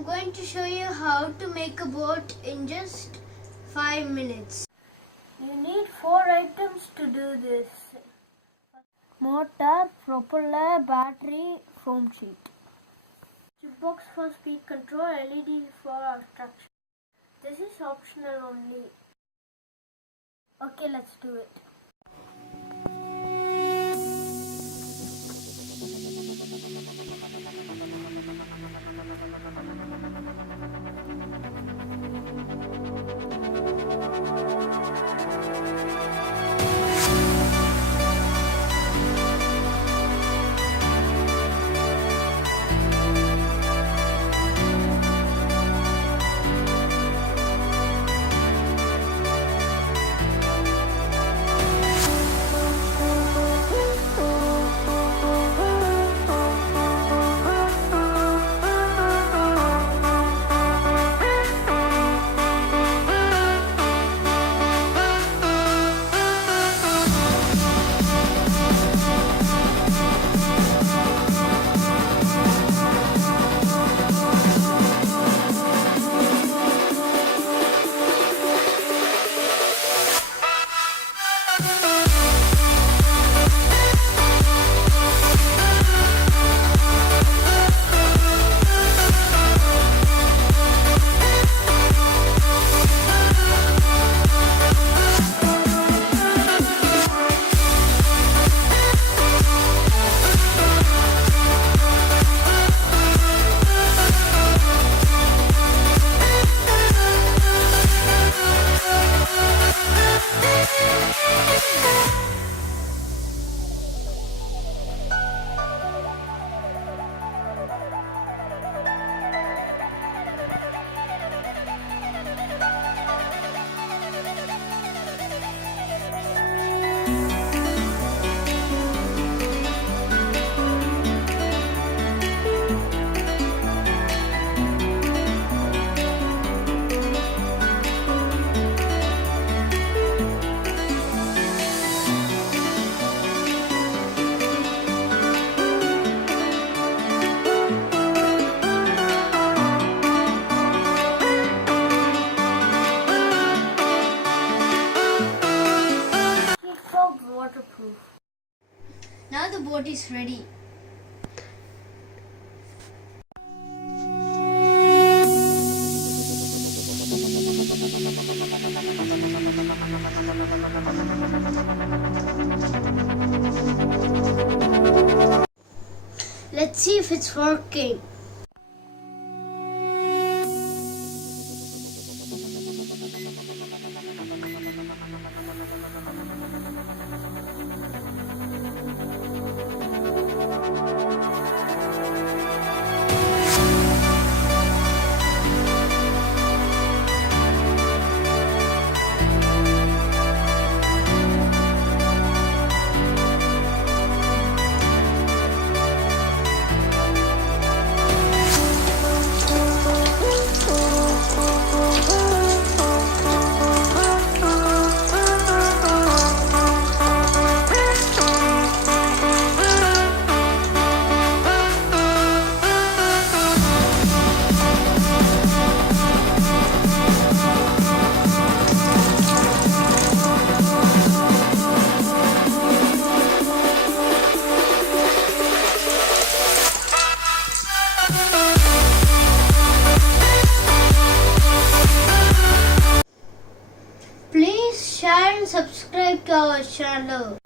I'm going to show you how to make a boat in just 5 minutes. You need 4 items to do this. Motor, propeller, battery, foam sheet. Box for speed control, LED for obstruction. This is optional only. Okay, let's do it. Waterproof. Now the boat is ready. Let's see if it's working. Please share and subscribe to our channel.